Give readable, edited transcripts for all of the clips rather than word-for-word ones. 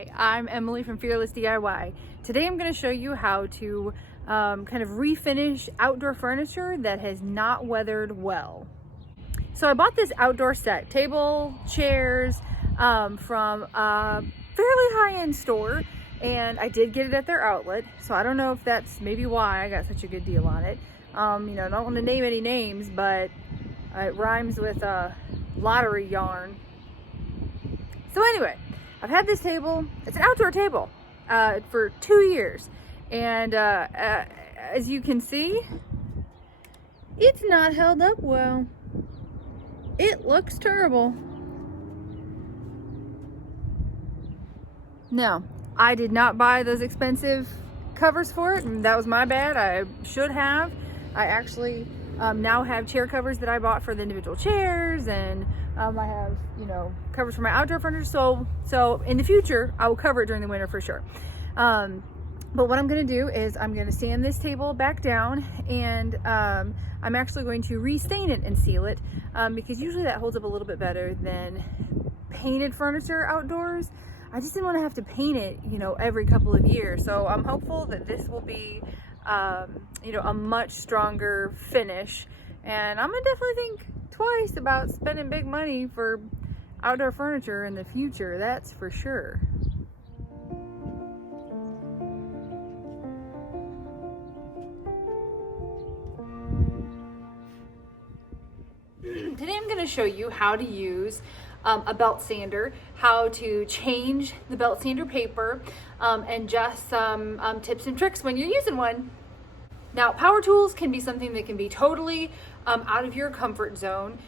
Hi, I'm Emily from FearlessDIY. Today I'm going to show you how to kind of refinish outdoor furniture that has not weathered well. So I bought this outdoor set, table, chairs, from a fairly high-end store, and I did get it at their outlet. So I don't know if that's maybe why I got such a good deal on it. I don't want to name any names, but it rhymes with lottery yarn. So anyway, I've had this table, it's an outdoor table, for 2 years. And as you can see, it's not held up well. It looks terrible. Now, I did not buy those expensive covers for it, and that was my bad. I should have. I actually now have chair covers that I bought for the individual chairs, and I have, covers for my outdoor furniture. So in the future, I will cover it during the winter for sure. But what I'm going to do is I'm going to sand this table back down, and I'm actually going to restain it and seal it, because usually that holds up a little bit better than painted furniture outdoors. I just didn't want to have to paint it, every couple of years. So I'm hopeful that this will be, a much stronger finish. And I'm going to definitely think twice about spending big money for outdoor furniture in the future. That's for sure. Today I'm going to show you how to use a belt sander, how to change the belt sander paper, and just some tips and tricks when you're using one. Now, power tools can be something that can be totally out of your comfort zone.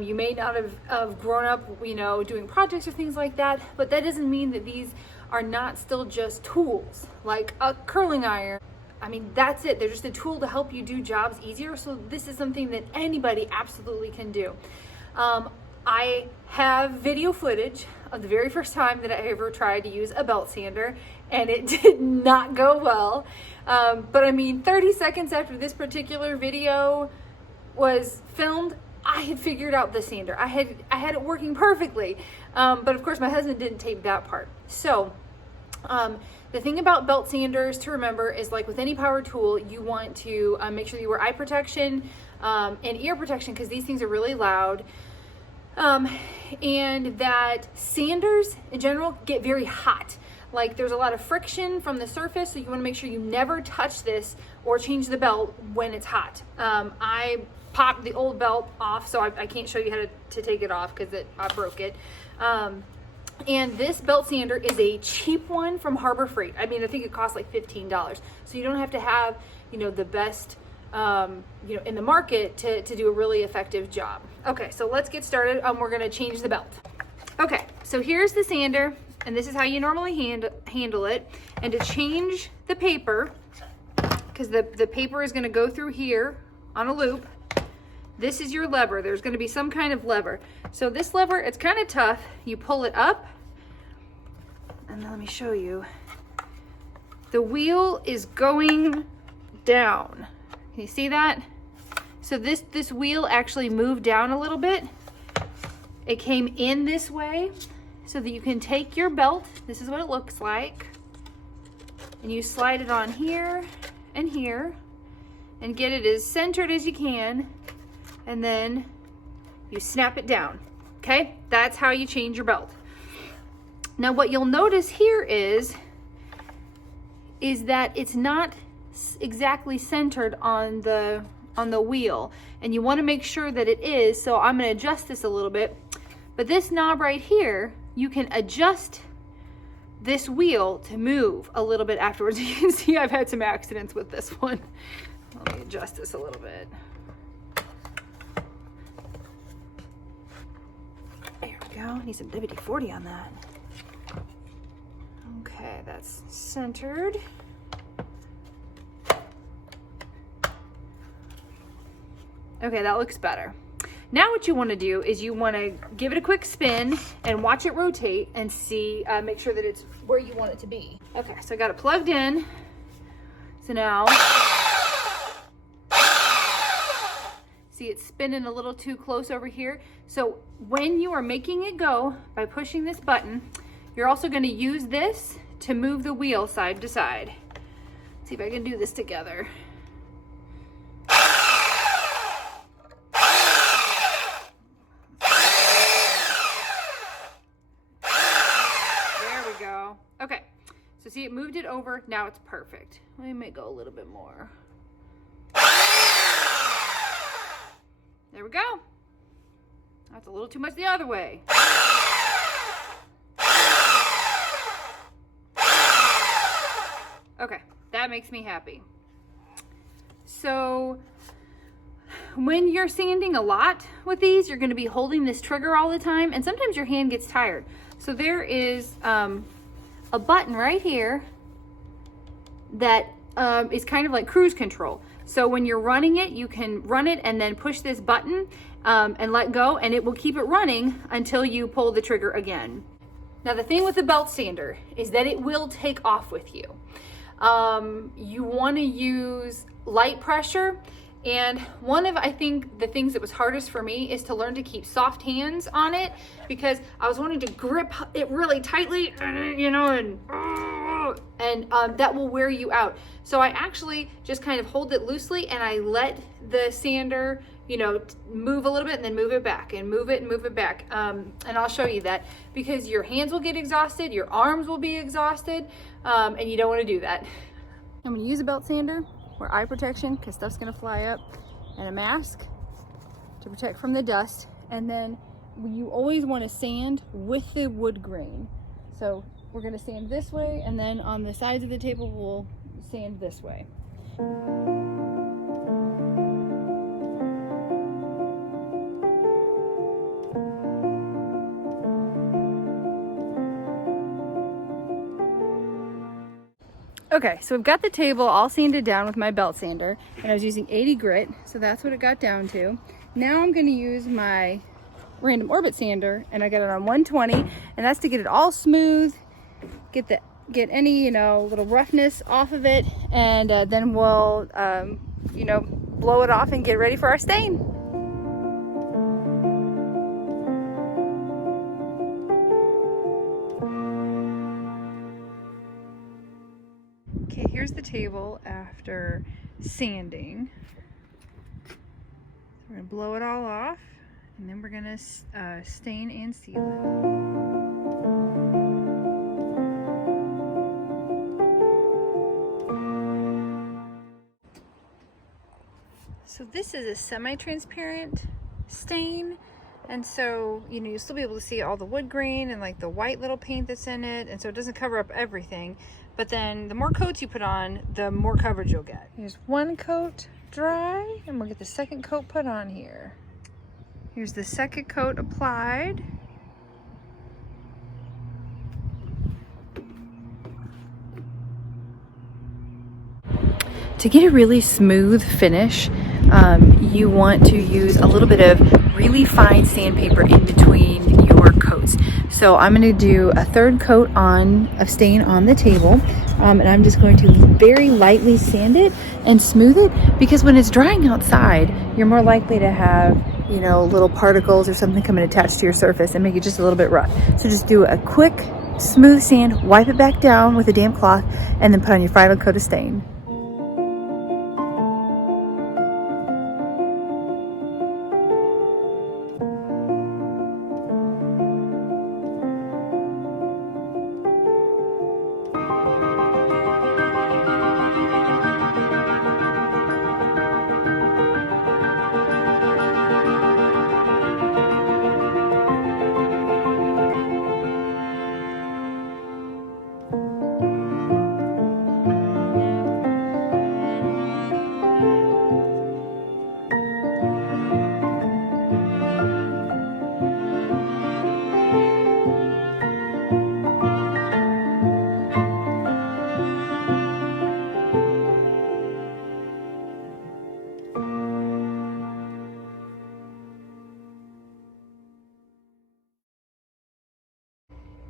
You may not have grown up, doing projects or things like that, but that doesn't mean that these are not still just tools, like a curling iron. I mean, that's it. They're just a tool to help you do jobs easier. So this is something that anybody absolutely can do. I have video footage of the very first time that I ever tried to use a belt sander, and it did not go well. But I mean, 30 seconds after this particular video was filmed, I had figured out the sander. I had it working perfectly. But of course my husband didn't tape that part. So, the thing about belt sanders to remember is, like with any power tool, you want to make sure you wear eye protection and ear protection, because these things are really loud. And that sanders in general get very hot. Like there's a lot of friction from the surface, so you want to make sure you never touch this or change the belt when it's hot. I popped the old belt off, so I can't show you how to take it off because I broke it. And this belt sander is a cheap one from Harbor Freight. I mean, I think it costs like $15. So you don't have to have, the best, in the market to do a really effective job. Okay, so let's get started. We're gonna change the belt. Okay, so here's the sander, and this is how you normally handle it. And to change the paper, because the paper is gonna go through here on a loop, this is your lever. There's gonna be some kind of lever. So this lever, it's kind of tough. You pull it up, and let me show you. The wheel is going down. Can you see that? So this wheel actually moved down a little bit. It came in this way so that you can take your belt. This is what it looks like. And you slide it on here and here and get it as centered as you can. And then you snap it down. Okay? That's how you change your belt. Now what you'll notice here is that it's not exactly centered on the wheel, and you want to make sure that it is. So I'm going to adjust this a little bit, but this knob right here, you can adjust this wheel to move a little bit afterwards. You can see I've had some accidents with this one. Let me adjust this a little bit. There we go. Need some WD-40 on that. Okay, that's centered. Okay, that looks better. Now what you want to do is you want to give it a quick spin and watch it rotate and see, make sure that it's where you want it to be. Okay, so I got it plugged in. So now, see it's spinning a little too close over here. So when you are making it go by pushing this button, You're also going to use this to move the wheel side to side. Let's see if I can do this together. There we go. Okay, so see, it moved it over. Now it's perfect. Let me go a little bit more. There we go. That's a little too much the other way. Okay, that makes me happy. So when you're sanding a lot with these, you're going to be holding this trigger all the time, and sometimes your hand gets tired. So there is a button right here that is kind of like cruise control. So when you're running it, you can run it and then push this button and let go, and it will keep it running until you pull the trigger again. Now the thing with the belt sander is that it will take off with you. You want to use light pressure, and one of, I think, the things that was hardest for me is to learn to keep soft hands on it, because I was wanting to grip it really tightly, you know, and that will wear you out. So I actually just kind of hold it loosely, and I let the sander, you know, move a little bit and then move it back and move it and move it back. And I'll show you that, because your hands will get exhausted, your arms will be exhausted, and you don't want to do that. I'm going to use a belt sander, wear eye protection because stuff's going to fly up, and a mask to protect from the dust. And then you always want to sand with the wood grain. So we're going to sand this way, and then on the sides of the table we'll sand this way. Okay, so we've got the table all sanded down with my belt sander, and I was using 80 grit, so that's what it got down to. Now I'm going to use my random orbit sander, and I got it on 120, and that's to get it all smooth, get any, you know, little roughness off of it, and then we'll you know, blow it off and get ready for our stain. Okay, here's the table after sanding. So we're gonna blow it all off, and then we're gonna stain and seal it. So this is a semi-transparent stain, and so, you know, you'll still be able to see all the wood grain and like the white little paint that's in it, and so it doesn't cover up everything. But then the more coats you put on, the more coverage you'll get. Here's one coat dry, and we'll get the second coat put on here. Here's the second coat applied. To get a really smooth finish, you want to use a little bit of really fine sandpaper in between your coats. So I'm going to do a third coat of stain on the table, and I'm just going to very lightly sand it and smooth it, because when it's drying outside, you're more likely to have, you know, little particles or something come and attach to your surface and make it just a little bit rough. So just do a quick smooth sand, wipe it back down with a damp cloth, and then put on your final coat of stain.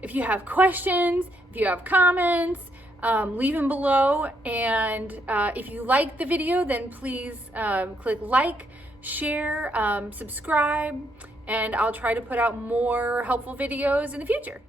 If you have questions, if you have comments, leave them below. And if you like the video, then please click like, share, subscribe, and I'll try to put out more helpful videos in the future.